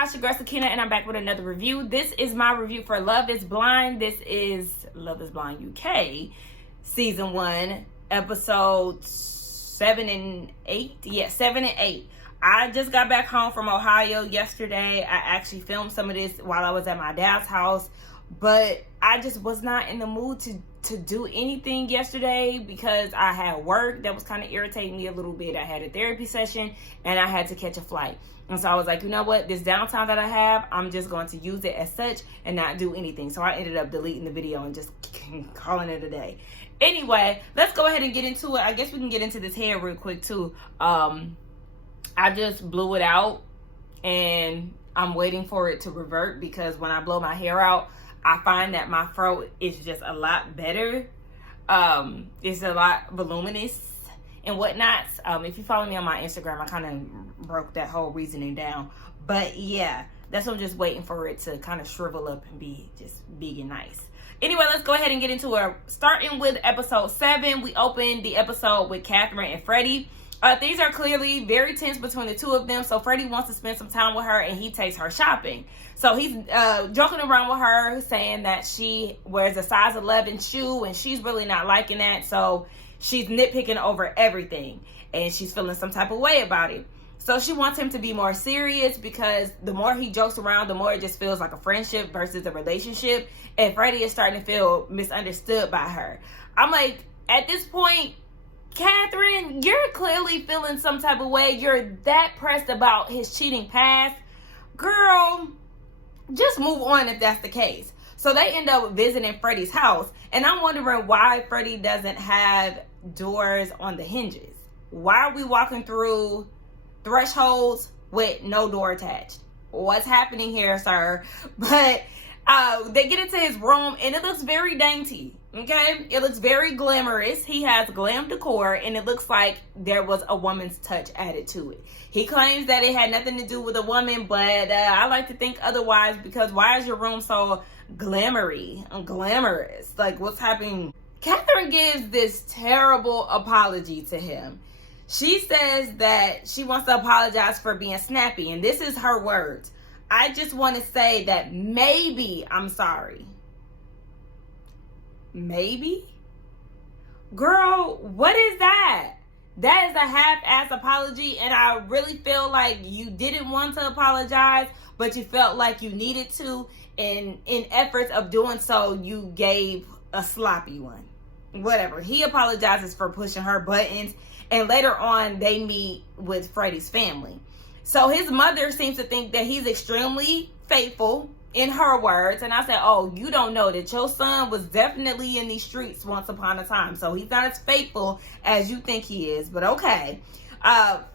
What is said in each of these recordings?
guys, your girl Sakina, and I'm back with another review. This is my review for Love is Blind. This is Love is Blind UK, Season 1, Episode 7 and 8. Yeah, 7 and 8. I just got back home from Ohio yesterday. I actually filmed some of this while I was at my dad's house, but I just was not in the mood to do anything yesterday because I had work that was kind of irritating me a little bit. I had a therapy session and I had to catch a flight. And so I was like, you know what? This downtime that I have, I'm just going to use it as such and not do anything. So I ended up deleting the video and just calling it a day. Anyway, let's go ahead and get into it. I guess we can get into this hair real quick too. I just blew it out and I'm waiting for it to revert because when I blow my hair out, I find that my fro is just a lot better. It's a lot voluminous and whatnot. If you follow me on my Instagram, I kind of broke that whole reasoning down. But yeah, that's what I'm just waiting for it to kind of shrivel up and be just big and nice. Anyway, let's go ahead and get into it. Starting with episode 7, we opened the episode with Catherine and Freddie. Things are clearly very tense between the two of them. So Freddie wants to spend some time with her and he takes her shopping. So he's joking around with her, saying that she wears a size 11 shoe and she's really not liking that. So she's nitpicking over everything and she's feeling some type of way about it. So she wants him to be more serious because the more he jokes around, the more it just feels like a friendship versus a relationship. And Freddie is starting to feel misunderstood by her. I'm like, at this point, Catherine, you're clearly feeling some type of way. You're that pressed about his cheating past. Girl, just move on if that's the case. So they end up visiting Freddie's house. And I'm wondering why Freddie doesn't have doors on the hinges. Why are we walking through thresholds with no door attached? What's happening here, sir? But they get into his room and it looks very dainty. Okay, it looks very glamorous. He has glam decor and it looks like there was a woman's touch added to it. He claims that it had nothing to do with a woman, but I like to think otherwise because why is your room so glamorous? Like, what's happening? Catherine gives this terrible apology to him. She says that she wants to apologize for being snappy, and this is her words. I just want to say that maybe I'm sorry. Maybe? Girl, what is that? That is a half-ass apology, and I really feel like you didn't want to apologize, but you felt like you needed to, and in efforts of doing so, you gave a sloppy one. Whatever. He apologizes for pushing her buttons, and later on, they meet with Freddie's family. So his mother seems to think that he's extremely faithful, in her words, and I said, oh, you don't know that your son was definitely in these streets once upon a time, so he's not as faithful as you think he is, but okay.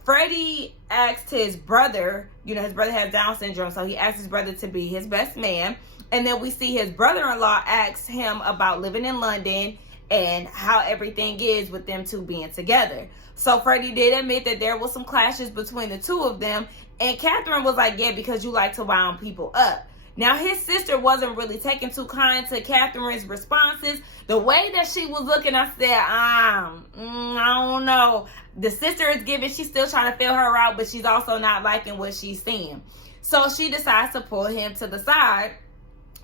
Freddie asked his brother, his brother has Down syndrome, so he asked his brother to be his best man, and then we see his brother-in-law ask him about living in London and how everything is with them two being together. So Freddie did admit that there was some clashes between the two of them, and Catherine was like, yeah, because you like to wound people up. Now, his sister wasn't really taking too kind to Catherine's responses. The way that she was looking, I said, I don't know. The sister is giving, she's still trying to feel her out, but she's also not liking what she's seeing. So she decides to pull him to the side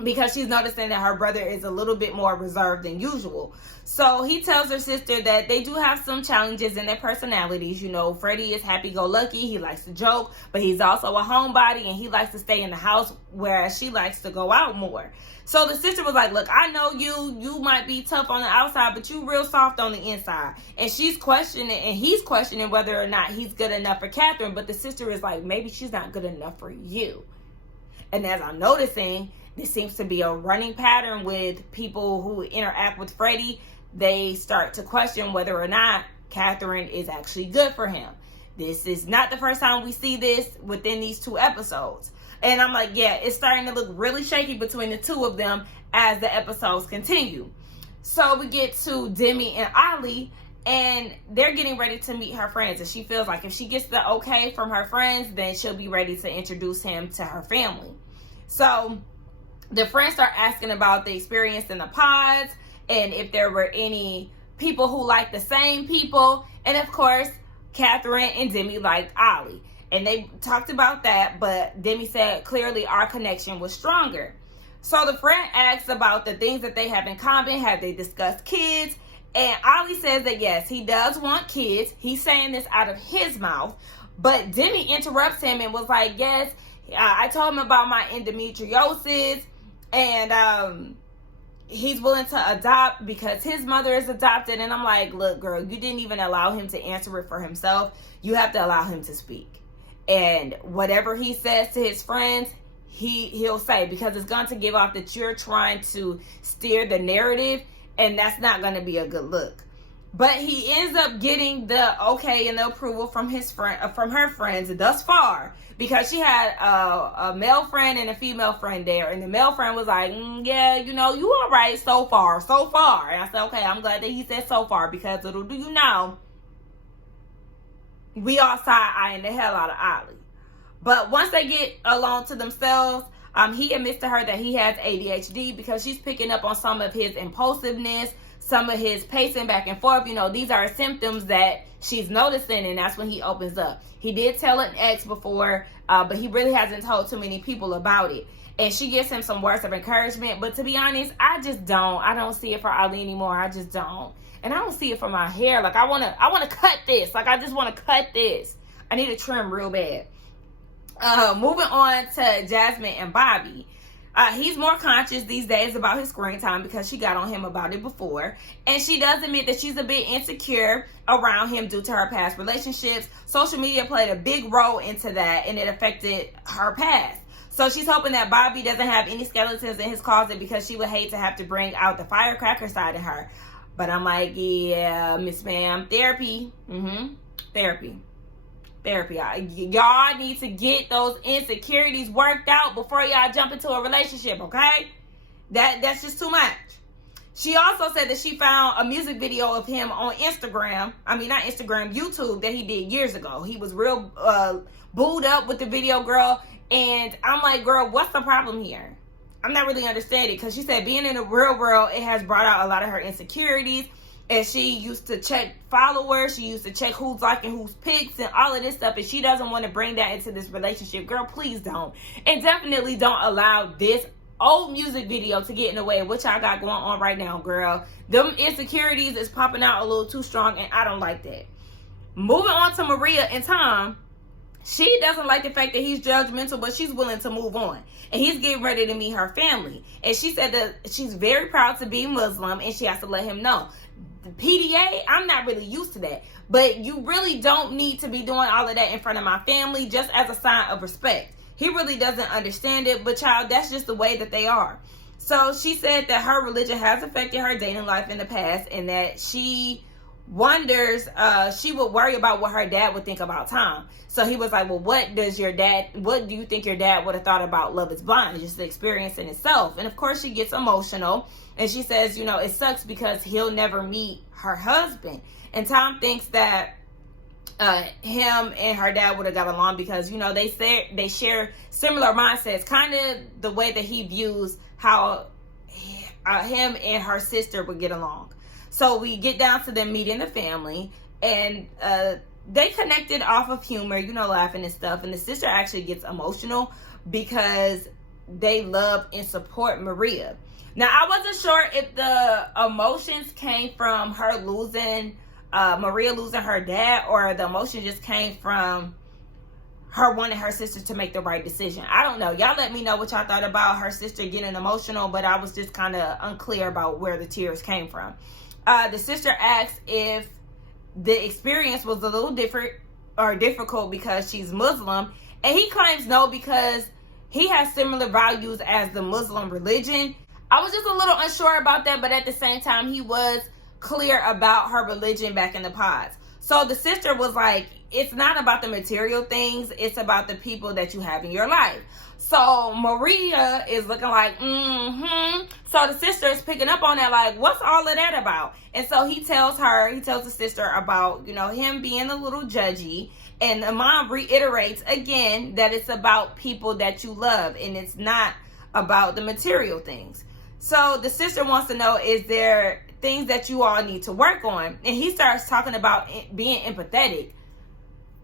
because she's noticing that her brother is a little bit more reserved than usual. So he tells her sister that they do have some challenges in their personalities. Freddie is happy-go-lucky. He likes to joke, but he's also a homebody, and he likes to stay in the house, whereas she likes to go out more. So the sister was like, look, I know you might be tough on the outside, but you real soft on the inside. And she's questioning, and he's questioning whether or not he's good enough for Catherine, but the sister is like, maybe she's not good enough for you. And as I'm noticing, this seems to be a running pattern with people who interact with Freddie. They start to question whether or not Catherine is actually good for him. This is not the first time we see this within these 2 episodes. And I'm like, yeah, it's starting to look really shaky between the two of them as the episodes continue. So we get to Demi and Ollie, and they're getting ready to meet her friends. And she feels like if she gets the okay from her friends, then she'll be ready to introduce him to her family. So the friends start asking about the experience in the pods and if there were any people who liked the same people. And of course, Catherine and Demi liked Ollie. And they talked about that, but Demi said clearly our connection was stronger. So the friend asks about the things that they have in common. Have they discussed kids? And Ollie says that yes, he does want kids. He's saying this out of his mouth. But Demi interrupts him and was like, yes, I told him about my endometriosis. And he's willing to adopt because his mother is adopted. And I'm like, look, girl, you didn't even allow him to answer it for himself. You have to allow him to speak. And whatever he says to his friends, he'll say, because it's going to give off that you're trying to steer the narrative, and that's not going to be a good look. But he ends up getting the okay and the approval from her friends thus far, because she had a male friend and a female friend there, and the male friend was like, yeah, you all right so far. And I said, okay, I'm glad that he said so far, because little do you know, we all side-eyeing the hell out of Ollie. But once they get along to themselves, he admits to her that he has ADHD because she's picking up on some of his impulsiveness, some of his pacing back and forth. These are symptoms that she's noticing, and that's when he opens up. He did tell an ex before, but he really hasn't told too many people about it. And she gives him some words of encouragement. But to be honest, I don't see it for Ali anymore. I just don't. And I don't see it for my hair. Like, I wanna cut this. Like, I just want to cut this. I need to trim real bad. Moving on to Jasmine and Bobby. He's more conscious these days about his screen time because she got on him about it before. And she does admit that she's a bit insecure around him due to her past relationships. Social media played a big role into that, and it affected her past. So she's hoping that Bobby doesn't have any skeletons in his closet, because she would hate to have to bring out the firecracker side of her. But I'm like, yeah, Miss Ma'am, therapy. Therapy. Y'all need to get those insecurities worked out before y'all jump into a relationship, okay? That's just too much. She also said that she found a music video of him on Instagram. I mean, not Instagram, YouTube, that he did years ago. He was real booed up with the video, girl. And I'm like, girl, what's the problem here? I'm not really understanding, because she said being in the real world, it has brought out a lot of her insecurities. And she used to check followers. She used to check who's liking who's pics and all of this stuff. And she doesn't want to bring that into this relationship. Girl, please don't. And definitely don't allow this old music video to get in the way of what y'all got going on right now, girl. Them insecurities is popping out a little too strong, and I don't like that. Moving on to Maria and Tom. She doesn't like the fact that he's judgmental, but she's willing to move on. And he's getting ready to meet her family. And she said that she's very proud to be Muslim, and she has to let him know. The PDA, I'm not really used to that. But you really don't need to be doing all of that in front of my family, just as a sign of respect. He really doesn't understand it, but child, that's just the way that they are. So she said that her religion has affected her dating life in the past, and that she wonders, she would worry about what her dad would think about Tom. So he was like, well, what do you think your dad would have thought about Love is Blind? Just the experience in itself. And of course she gets emotional, and she says, it sucks because he'll never meet her husband. And Tom thinks that him and her dad would have got along because, they share similar mindsets, kind of the way that he views how him and her sister would get along. So we get down to them meeting the family, and they connected off of humor, laughing and stuff. And the sister actually gets emotional because they love and support Maria. Now, I wasn't sure if the emotions came from her losing, Maria losing her dad, or the emotion just came from her wanting her sister to make the right decision. I don't know. Y'all let me know what y'all thought about her sister getting emotional, but I was just kind of unclear about where the tears came from. The sister asked if the experience was a little different or difficult because she's Muslim, and he claims no, because he has similar values as the Muslim religion. I was just a little unsure about that, but at the same time, he was clear about her religion back in the pods. So the sister was like, it's not about the material things, it's about the people that you have in your life. So Maria is looking like, So the sister is picking up on that, like, what's all of that about? And so he tells the sister about, him being a little judgy. And the mom reiterates again that it's about people that you love, and it's not about the material things. So the sister wants to know, is there things that you all need to work on? And he starts talking about being empathetic.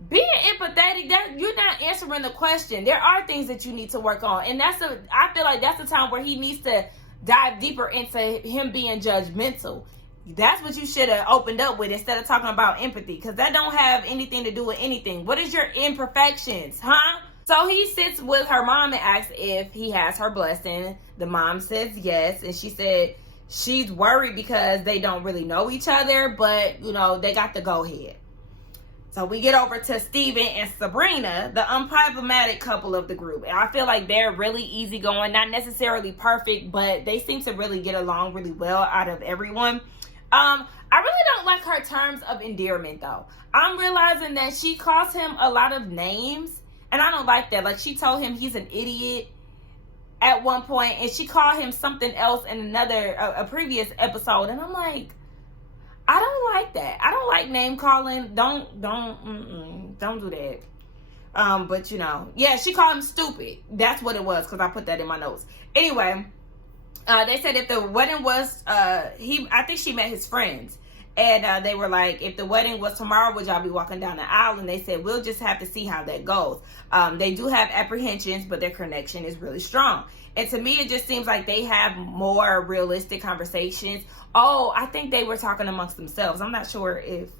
being empathetic, that you're not answering the question. There are things that you need to work on, and I feel like that's the time where he needs to dive deeper into him being judgmental. That's what you should have opened up with instead of talking about empathy, because that don't have anything to do with anything. What is your imperfections, huh? So he sits with her mom and asks if he has her blessing. The mom says yes, and she said she's worried because they don't really know each other, but they got the go ahead. So we get over to Steven and Sabrina, the unproblematic couple of the group. And I feel like they're really easygoing, not necessarily perfect, but they seem to really get along really well out of everyone. I really don't like her terms of endearment, though. I'm realizing that she calls him a lot of names, and I don't like that. Like, she told him he's an idiot at one point, and she called him something else in a previous episode, and I'm like, I don't like that. I don't like name calling. Don't do that. But yeah, she called him stupid. That's what it was, because I put that in my notes. Anyway, they said if the wedding was, I think she met his friends, and they were like, if the wedding was tomorrow, would y'all be walking down the aisle? And they said, we'll just have to see how that goes. They do have apprehensions, but their connection is really strong. And to me, it just seems like they have more realistic conversations. Oh, I think they were talking amongst themselves. I'm not sure if...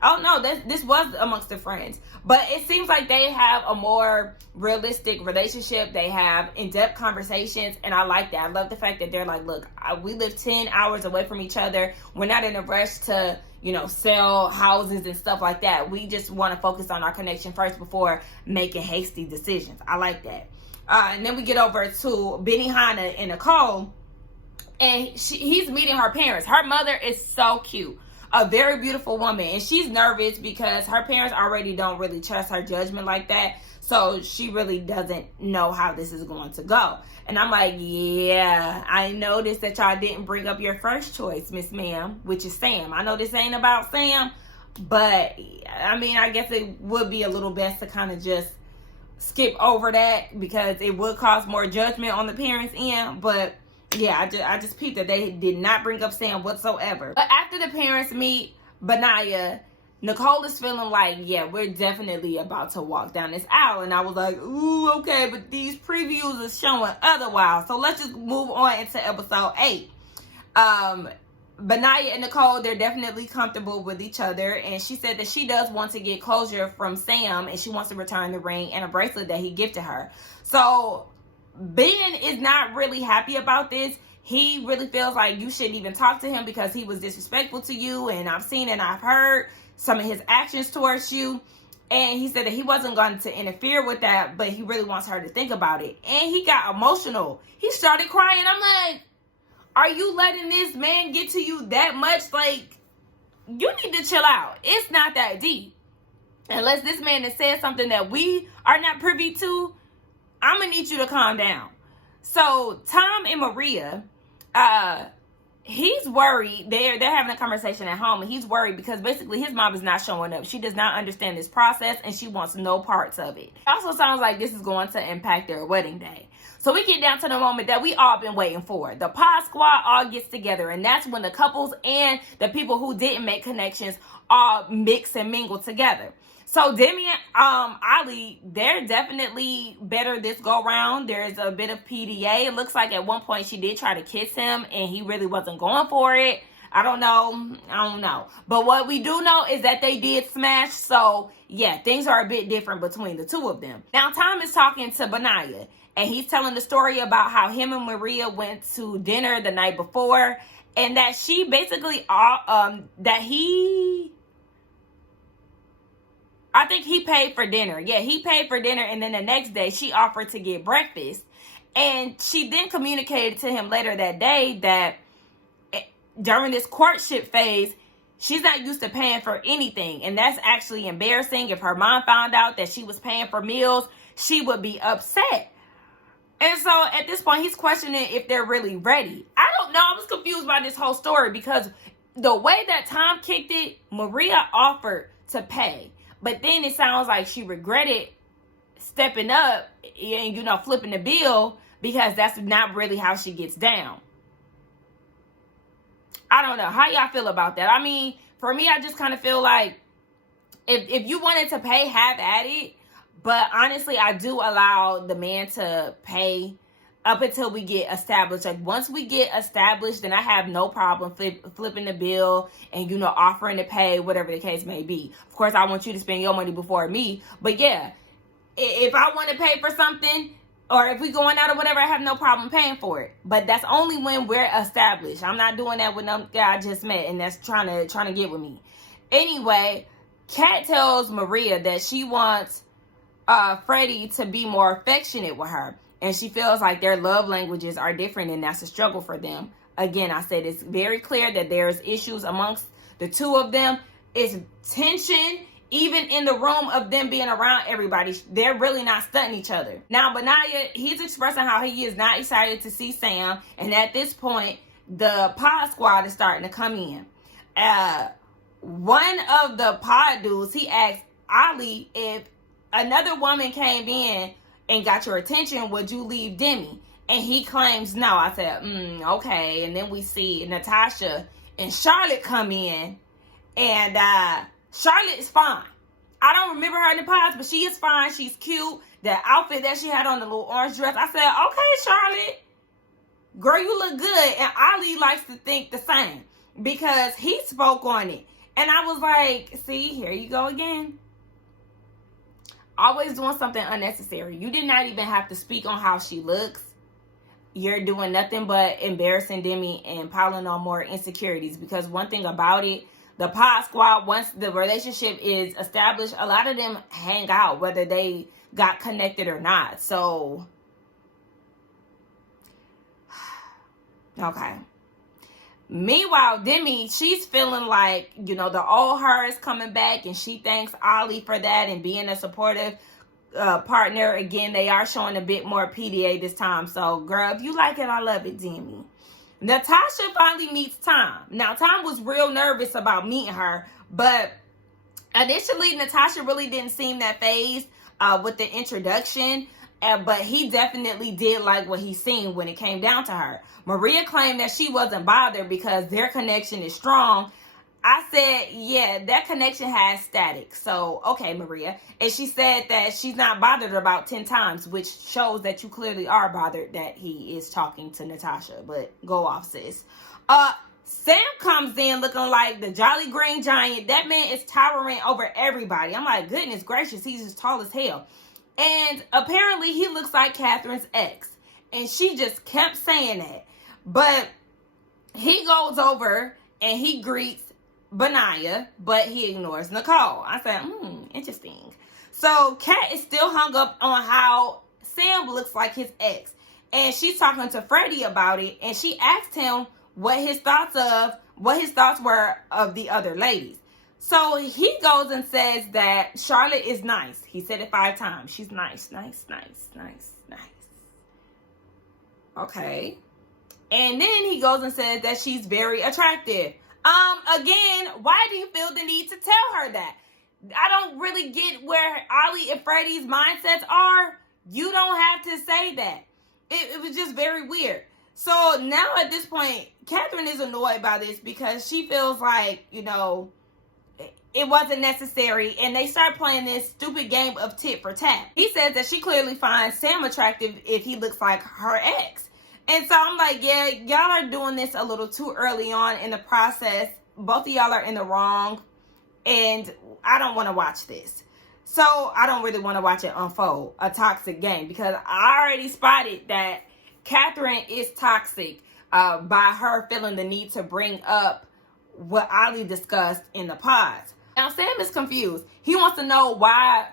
Oh, no, this was amongst their friends. But it seems like they have a more realistic relationship. They have in-depth conversations, and I like that. I love the fact that they're like, look, we live 10 hours away from each other. We're not in a rush to, sell houses and stuff like that. We just want to focus on our connection first before making hasty decisions. I like that. And then we get over to Benihana and Nicole, and he's meeting her parents. Her mother is so cute. A very beautiful woman, and she's nervous because her parents already don't really trust her judgment like that, so she really doesn't know how this is going to go. And I'm like, yeah, I noticed that y'all didn't bring up your first choice, Miss Ma'am, which is Sam. I know this ain't about Sam, but I mean, I guess it would be a little best to kind of just skip over that, because it would cause more judgment on the parents' end. But yeah, I just peeped that they did not bring up Sam whatsoever. But after the parents meet Benaya, Nicole is feeling like, yeah, we're definitely about to walk down this aisle. And I was like, ooh, okay, but these previews are showing otherwise. So let's just move on into episode 8. Benaya and Nicole, they're definitely comfortable with each other. And she said that she does want to get closure from Sam, and she wants to return the ring and a bracelet that he gifted her. So Ben is not really happy about this. He really feels like you shouldn't even talk to him because he was disrespectful to you, and I've seen and I've heard some of his actions towards you. And he said that he wasn't going to interfere with that, but he really wants her to think about it. And he got emotional. He started crying. I'm like, are you letting this man get to you that much? Like, you need to chill out. It's not that deep. Unless this man has said something that we are not privy to, I'm gonna need you to calm down. So Tom and Maria, he's worried. They're having a conversation at home, and he's worried because basically his mom is not showing up. She does not understand this process, and she wants no parts of it. It also sounds like this is going to impact their wedding day. So we get down to the moment that we all been waiting for. The pod squad all gets together, and that's when the couples and the people who didn't make connections all mix and mingle together. So Demi and Ali, they're definitely better this go round. There's a bit of PDA. It looks like at one point she did try to kiss him, and he really wasn't going for it. I don't know. But what we do know is that they did smash. So yeah, things are a bit different between the two of them. Now Tom is talking to Benaya, and he's telling the story about how him and Maria went to dinner the night before, and that she basically I think he paid for dinner. Yeah, he paid for dinner, and then the next day she offered to get breakfast. And she then communicated to him later that day that during this courtship phase, she's not used to paying for anything. And that's actually embarrassing. If her mom found out that she was paying for meals, she would be upset. And so at this point, he's questioning if they're really ready. I don't know. I was confused by this whole story because the way that Tom kicked it, Maria offered to pay. But then it sounds like she regretted stepping up and, flipping the bill because that's not really how she gets down. I don't know. How y'all feel about that? I mean, for me, I just kind of feel like if you wanted to pay, have at it. But honestly, I do allow the man to pay up until we get established. Like, once we get established, then I have no problem flipping the bill and, you know, offering to pay, whatever the case may be. Of course, I want you to spend your money before me. But yeah, if I want to pay for something, or if we going out or whatever, I have no problem paying for it. But that's only when we're established. I'm not doing that with no guy I just met and that's trying to get with me. Anyway, Kat tells Maria that she wants Freddie to be more affectionate with her. And she feels like their love languages are different and that's a struggle for them. Again, I said it's very clear that there's issues amongst the two of them. It's tension, even in the room of them being around everybody. They're really not stunting each other. Now, Benaya, he's expressing how he is not excited to see Sam. And at this point, the pod squad is starting to come in. One of the pod dudes, he asked Ali, if another woman came in and got your attention, would you leave Demi? And he claims no. I said, okay. And then we see Natasha and Charlotte come in. And Charlotte is fine. I don't remember her in the past, but she is fine. She's cute. The outfit that she had on, the little orange dress. I said, okay, Charlotte. Girl, you look good. And Ali likes to think the same because he spoke on it. And I was like, see, here you go again. Always doing something unnecessary. You did not even have to speak on how she looks. You're doing nothing but embarrassing Demi and piling on more insecurities. Because one thing about it, the pod squad, once the relationship is established, a lot of them hang out, whether they got connected or not. So, okay. Meanwhile, Demi, she's feeling like, you know, the old her is coming back, and she thanks Ali for that and being a supportive partner. Again, they are showing a bit more PDA this time. So, girl, if you like it, I love it, Demi. Natasha finally meets Tom. Now, Tom was real nervous about meeting her, but initially, Natasha really didn't seem that fazed with the introduction. But he definitely did like what he seen when it came down to her. Maria claimed that she wasn't bothered because their connection is strong. I said, yeah, that connection has static. So, okay, Maria. And she said that she's not bothered about 10 times, which shows that you clearly are bothered that he is talking to Natasha. But go off, sis. Sam comes in looking like the Jolly Green Giant. That man is towering over everybody. I'm like, goodness gracious, he's as tall as hell. And apparently he looks like Catherine's ex. And she just kept saying that. But he goes over and he greets Benaya, but he ignores Nicole. I said, interesting. So Kat is still hung up on how Sam looks like his ex. And she's talking to Freddie about it. And she asked him what his thoughts were of the other ladies. So he goes and says that Charlotte is nice. He said it 5 times. She's nice, nice, nice, nice, nice. Okay. And then he goes and says that she's very attractive. Again, why do you feel the need to tell her that? I don't really get where Ali and Freddie's mindsets are. You don't have to say that. It was just very weird. So now at this point, Catherine is annoyed by this because she feels like, you know, it wasn't necessary, and they start playing this stupid game of tit for tat. He says that she clearly finds Sam attractive if he looks like her ex. And so I'm like, yeah, y'all are doing this a little too early on in the process. Both of y'all are in the wrong, and I don't want to watch this. So I don't really want to watch it unfold, a toxic game, because I already spotted that Catherine is toxic by her feeling the need to bring up what Ali discussed in the pods. Now, Sam is confused. He wants to know why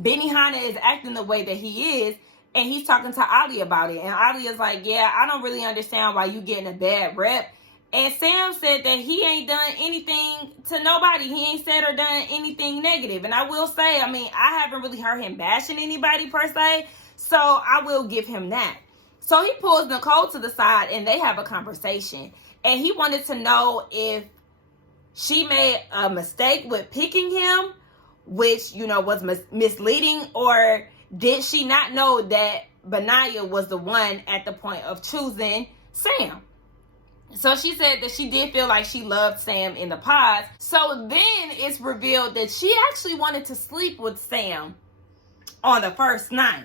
Benihana is acting the way that he is, and he's talking to Ali about it. And Ali is like, yeah, I don't really understand why you getting a bad rep. And Sam said that he ain't done anything to nobody. He ain't said or done anything negative. And I will say, I mean, I haven't really heard him bashing anybody per se, so I will give him that. So he pulls Nicole to the side, and they have a conversation. And he wanted to know if she made a mistake with picking him, which, you know, was misleading, or did she not know that Benaya was the one at the point of choosing Sam? So she said that she did feel like she loved Sam in the past. So then it's revealed that she actually wanted to sleep with Sam on the first night.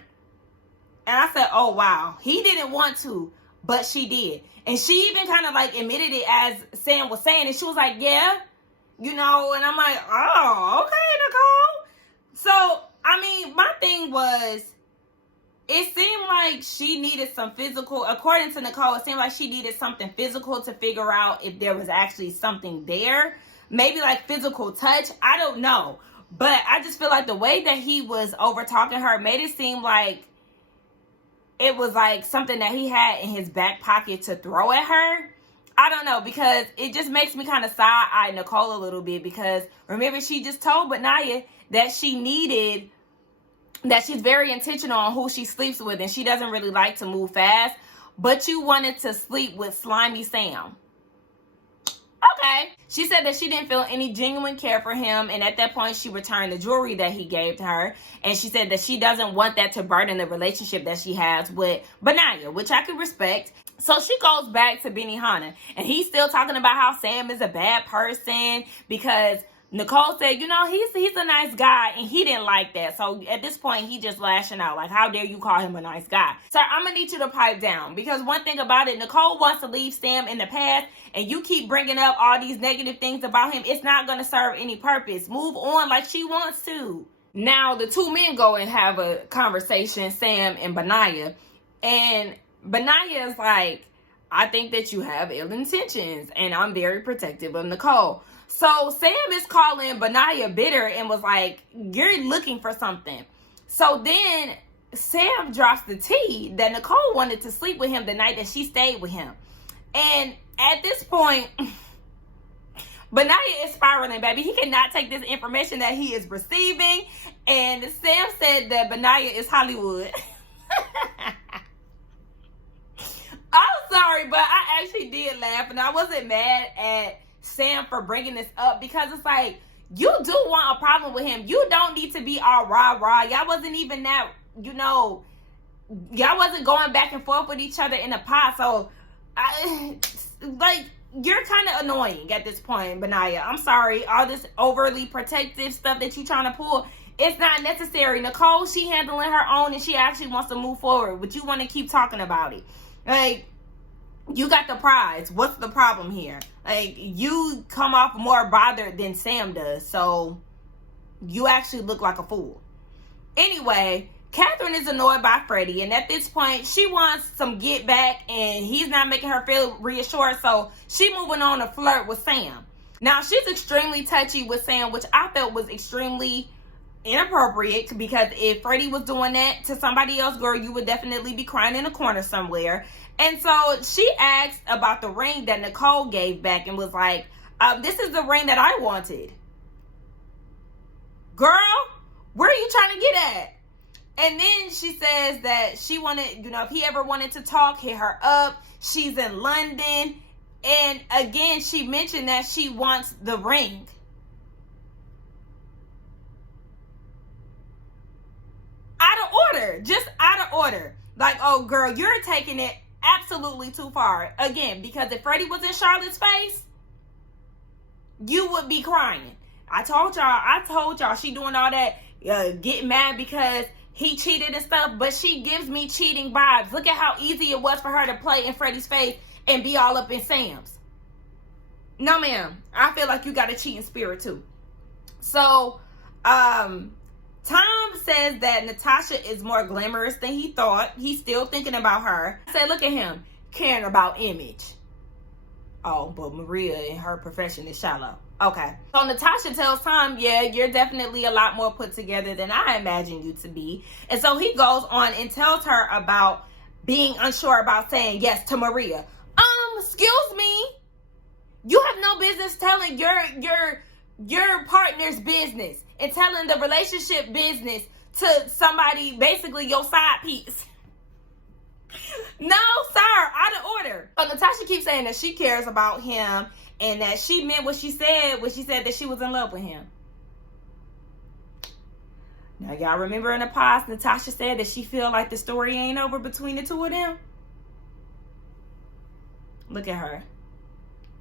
And I said, oh, wow. He didn't want to, but she did. And she even kind of like admitted it as Sam was saying it. She was like, yeah, you know, and I'm like, oh, okay, Nicole. So, I mean, my thing was, it seemed like she needed some physical, according to Nicole, it seemed like she needed something physical to figure out if there was actually something there. Maybe like physical touch. I don't know. But I just feel like the way that he was over talking her made it seem like it was like something that he had in his back pocket to throw at her. I don't know, because it just makes me kind of side-eye Nicole a little bit, because remember she just told Benaya that she's very intentional on who she sleeps with and she doesn't really like to move fast, but you wanted to sleep with Slimy Sam. Okay. She said that she didn't feel any genuine care for him, and at that point she returned the jewelry that he gave to her, and she said that she doesn't want that to burden the relationship that she has with Benaya, which I could respect. So she goes back to Benihana, and he's still talking about how Sam is a bad person because Nicole said, you know, he's a nice guy, and he didn't like that. So at this point, he just lashing out. Like, how dare you call him a nice guy? Sir, I'm going to need you to pipe down. Because one thing about it, Nicole wants to leave Sam in the past, and you keep bringing up all these negative things about him. It's not going to serve any purpose. Move on like she wants to. Now, the two men go and have a conversation, Sam and Benaya. And Benaya is like, I think that you have ill intentions, and I'm very protective of Nicole. So Sam is calling Benaya bitter and was like, you're looking for something. So then Sam drops the tea that Nicole wanted to sleep with him the night that she stayed with him. And at this point, Benaya is spiraling, baby. He cannot take this information that he is receiving. And Sam said that Benaya is Hollywood. I'm sorry, but I actually did laugh. And I wasn't mad at Sam for bringing this up, because it's like, you do want a problem with him. You don't need to be all rah-rah. Y'all wasn't even that, you know, y'all wasn't going back and forth with each other in the pot. So, you're kind of annoying at this point, Benaya. I'm sorry. All this overly protective stuff that you're trying to pull, it's not necessary. Nicole, she handling her own, and she actually wants to move forward, but you want to keep talking about it. Like, you got the prize. What's the problem here? Like, you come off more bothered than Sam does, so you actually look like a fool. Anyway, Catherine is annoyed by Freddie, and at this point, she wants some get back, and he's not making her feel reassured, so she moving on to flirt with Sam. Now, she's extremely touchy with Sam, which I felt was extremely inappropriate, because if Freddie was doing that to somebody else, girl, you would definitely be crying in a corner somewhere. And so she asked about the ring that Nicole gave back and was like, this is the ring that I wanted. Girl, where are you trying to get at? And then she says that she wanted, you know, if he ever wanted to talk, hit her up. She's in London. And again, she mentioned that she wants the ring. Out of order. Just out of order. Like, oh, girl, you're taking it absolutely too far. Again, because if Freddie was in Charlotte's face, you would be crying. I told y'all she doing all that getting mad because he cheated and stuff, but she gives me cheating vibes. Look at how easy it was for her to play in Freddie's face and be all up in Sam's. No, ma'am. I feel like you got a cheating spirit too. So, Tom says that Natasha is more glamorous than he thought. He's still thinking about her. I said, look at him, caring about image. Oh, but Maria in her profession is shallow. Okay. So Natasha tells Tom, yeah, you're definitely a lot more put together than I imagined you to be. And so he goes on and tells her about being unsure about saying yes to Maria. Excuse me. You have no business telling your partner's business and telling the relationship business to somebody, basically your side piece. No, sir, out of order. So Natasha keeps saying that she cares about him and that she meant what she said when she said that she was in love with him. Now, y'all remember in the past, Natasha said that she feel like the story ain't over between the two of them? Look at her.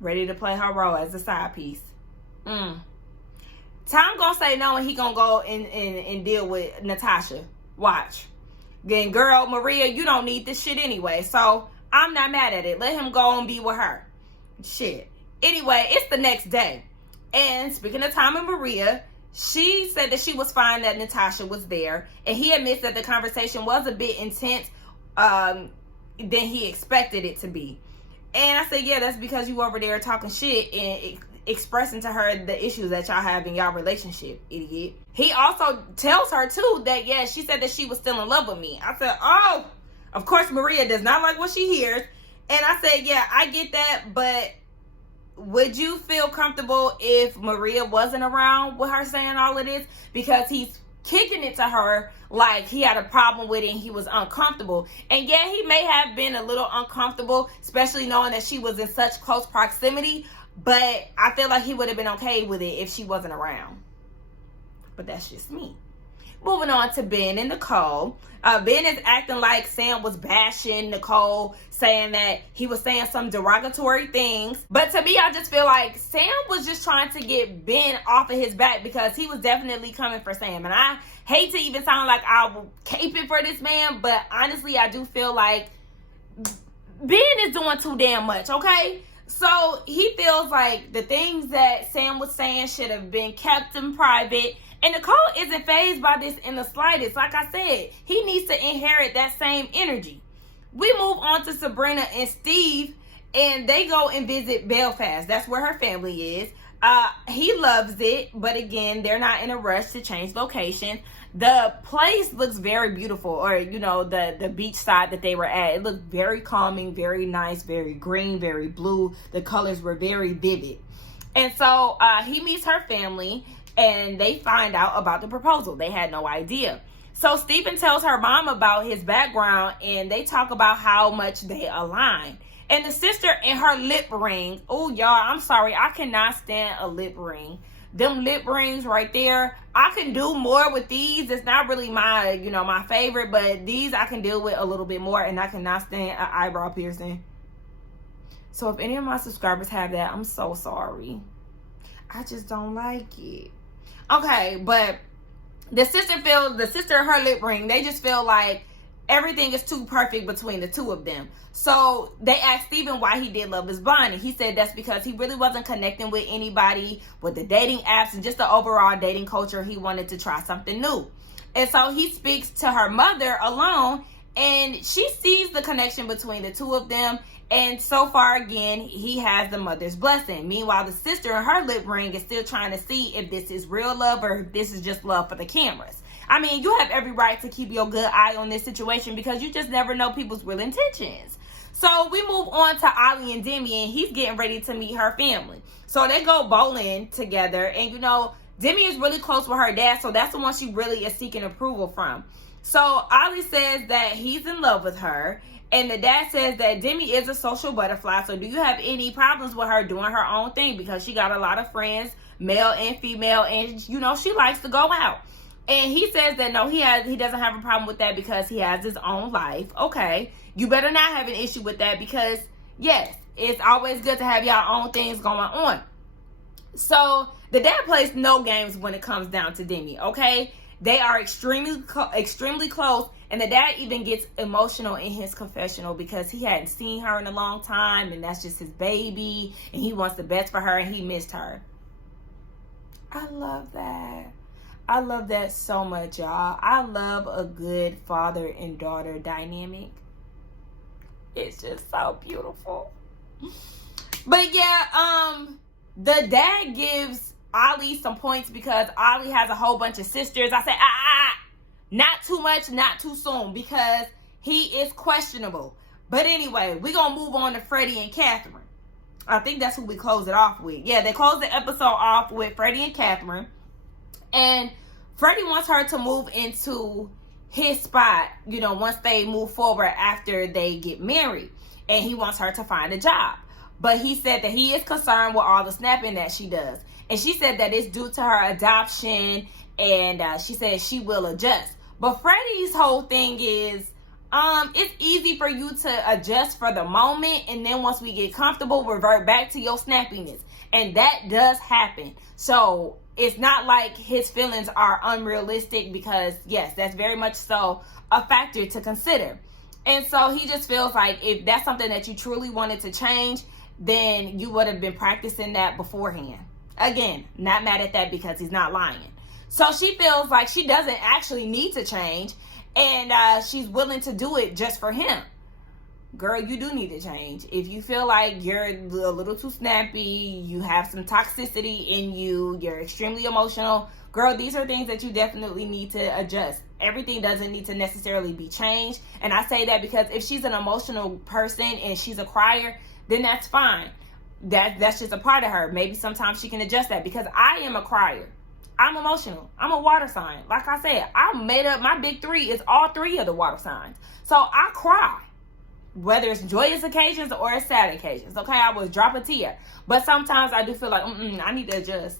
ready to play her role as a side piece. Tom gonna say no, and he gonna go and deal with Natasha. Watch. Then, girl, Maria, you don't need this shit anyway, so I'm not mad at it. Let him go and be with her. Shit. Anyway, it's the next day. And speaking of Tom and Maria, she said that she was fine that Natasha was there. And he admits that the conversation was a bit intense than he expected it to be. And I said, yeah, that's because you over there talking shit and expressing to her the issues that y'all have in y'all relationship, idiot. He also tells her, too, that, yeah, she said that she was still in love with me. I said, oh, of course Maria does not like what she hears. And I said, yeah, I get that, but would you feel comfortable if Maria wasn't around with her saying all of this? Because he's kicking it to her like he had a problem with it and he was uncomfortable. And yeah, he may have been a little uncomfortable, especially knowing that she was in such close proximity. But I feel like he would have been okay with it if she wasn't around. But that's just me. Moving on to Ben and Nicole. Ben is acting like Sam was bashing Nicole, saying that he was saying some derogatory things. But to me, I just feel like Sam was just trying to get Ben off of his back because he was definitely coming for Sam. And I hate to even sound like I'm caping for this man, but honestly, I do feel like Ben is doing too damn much, okay? So he feels like the things that Sam was saying should have been kept in private. And Nicole isn't fazed by this in the slightest. Like I said, he needs to inherit that same energy. We move on to Sabrina and Steve, and they go and visit Belfast. That's where her family is. He loves it, but again, they're not in a rush to change location. The place looks very beautiful, or, you know, the beach side that they were at. It looked very calming, very nice, very green, very blue. The colors were very vivid. And so he meets her family, and they find out about the proposal. They had no idea. So Stephen tells her mom about his background, and they talk about how much they align. And the sister in her lip ring, oh, y'all, I'm sorry, I cannot stand a lip ring. Them lip rings right there, I can do more with these. It's not really my, you know, my favorite, but these I can deal with a little bit more, and I cannot stand an eyebrow piercing. So if any of my subscribers have that, I'm so sorry. I just don't like it. Okay, but the sister and her lip ring, they just feel like everything is too perfect between the two of them. So they asked Stephen why he did Love is Blind, and he said that's because he really wasn't connecting with anybody with the dating apps and just the overall dating culture. He wanted to try something new. And so he speaks to her mother alone, and she sees the connection between the two of them. And so far, again, he has the mother's blessing. Meanwhile, the sister in her lip ring is still trying to see if this is real love or if this is just love for the cameras. I mean, you have every right to keep your good eye on this situation because you just never know people's real intentions. So we move on to Ollie and Demi, and he's getting ready to meet her family. So they go bowling together, and, you know, Demi is really close with her dad, so that's the one she really is seeking approval from. So Ollie says that he's in love with her. And the dad says that Demi is a social butterfly. So do you have any problems with her doing her own thing? Because she got a lot of friends, male and female. And, you know, she likes to go out. And he says that, no, he doesn't have a problem with that because he has his own life. Okay. You better not have an issue with that because, yes, it's always good to have y'all own things going on. So the dad plays no games when it comes down to Demi. Okay. They are extremely close. And the dad even gets emotional in his confessional because he hadn't seen her in a long time. And that's just his baby. And he wants the best for her. And he missed her. I love that. I love that so much, y'all. I love a good father and daughter dynamic. It's just so beautiful. But yeah, the dad gives Ollie some points because Ollie has a whole bunch of sisters. I said, not too much, not too soon, because he is questionable. But anyway, we're going to move on to Freddie and Catherine. I think that's who we close it off with. Yeah, they close the episode off with Freddie and Catherine. And Freddie wants her to move into his spot, you know, once they move forward after they get married. And he wants her to find a job. But he said that he is concerned with all the snapping that she does. And she said that it's due to her adoption. And she said she will adjust. But Freddie's whole thing is, it's easy for you to adjust for the moment, and then once we get comfortable, revert back to your snappiness. And that does happen. So it's not like his feelings are unrealistic, because yes, that's very much so a factor to consider. And so he just feels like if that's something that you truly wanted to change, then you would have been practicing that beforehand. Again, not mad at that because he's not lying. So she feels like she doesn't actually need to change, and she's willing to do it just for him. Girl, you do need to change. If you feel like you're a little too snappy, you have some toxicity in you, you're extremely emotional, girl, these are things that you definitely need to adjust. Everything doesn't need to necessarily be changed. And I say that because if she's an emotional person and she's a crier, then that's fine. That's just a part of her. Maybe sometimes she can adjust that, because I am a crier. I'm emotional. I'm a water sign. Like I said, I made up my big three is all three of the water signs. So I cry, whether it's joyous occasions or it's sad occasions. Okay, I will drop a tear. But sometimes I do feel like, I need to adjust.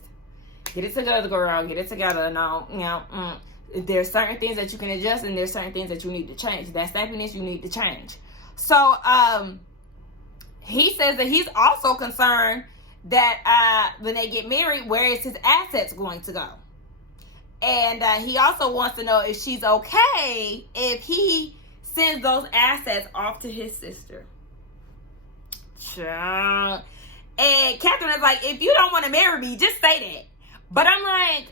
Get it together, girl. Get it together. No, there's certain things that you can adjust, and there's certain things that you need to change. That snappiness you need to change. So, he says that he's also concerned that when they get married, where is his assets going to go? And he also wants to know if she's okay if he sends those assets off to his sister. Child. And Catherine is like, if you don't want to marry me, just say that. But I'm like,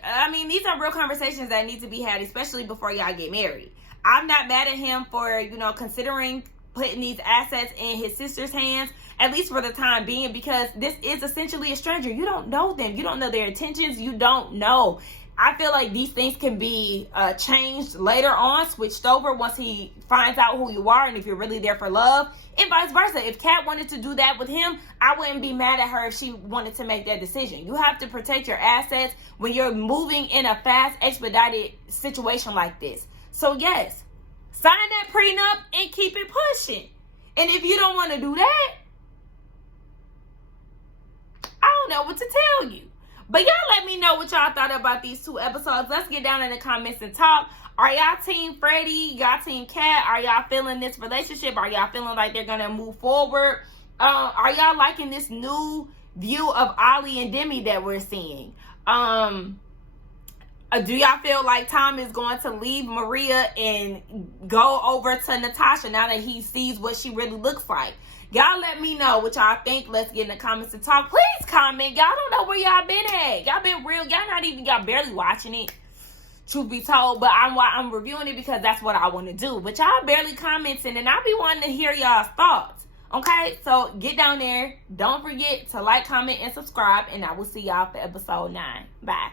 these are real conversations that need to be had, especially before y'all get married. I'm not mad at him for, considering putting these assets in his sister's hands, at least for the time being, because this is essentially a stranger. You don't know them. You don't know their intentions. You don't know. I feel like these things can be changed later on, switched over once he finds out who you are and if you're really there for love, and vice versa. If Kat wanted to do that with him, I wouldn't be mad at her if she wanted to make that decision. You have to protect your assets when you're moving in a fast, expedited situation like this. So yes, sign that prenup and keep it pushing. And if you don't want to do that, I don't know what to tell you. But y'all let me know what y'all thought about these two episodes. Let's get down in the comments and talk. Are y'all team Freddie? Y'all team Kat? Are y'all feeling this relationship? Are y'all feeling like they're going to move forward? Are y'all liking this new view of Ollie and Demi that we're seeing? Do y'all feel like Tom is going to leave Maria and go over to Natasha now that he sees what she really looks like? Y'all let me know what y'all think. Let's get in the comments and talk. Please comment. Y'all don't know where y'all been at. Y'all been real. Y'all barely watching it, truth be told. But I'm reviewing it because that's what I want to do. But y'all barely commenting, and I be wanting to hear y'all's thoughts. Okay? So get down there. Don't forget to like, comment, and subscribe. And I will see y'all for episode 9. Bye.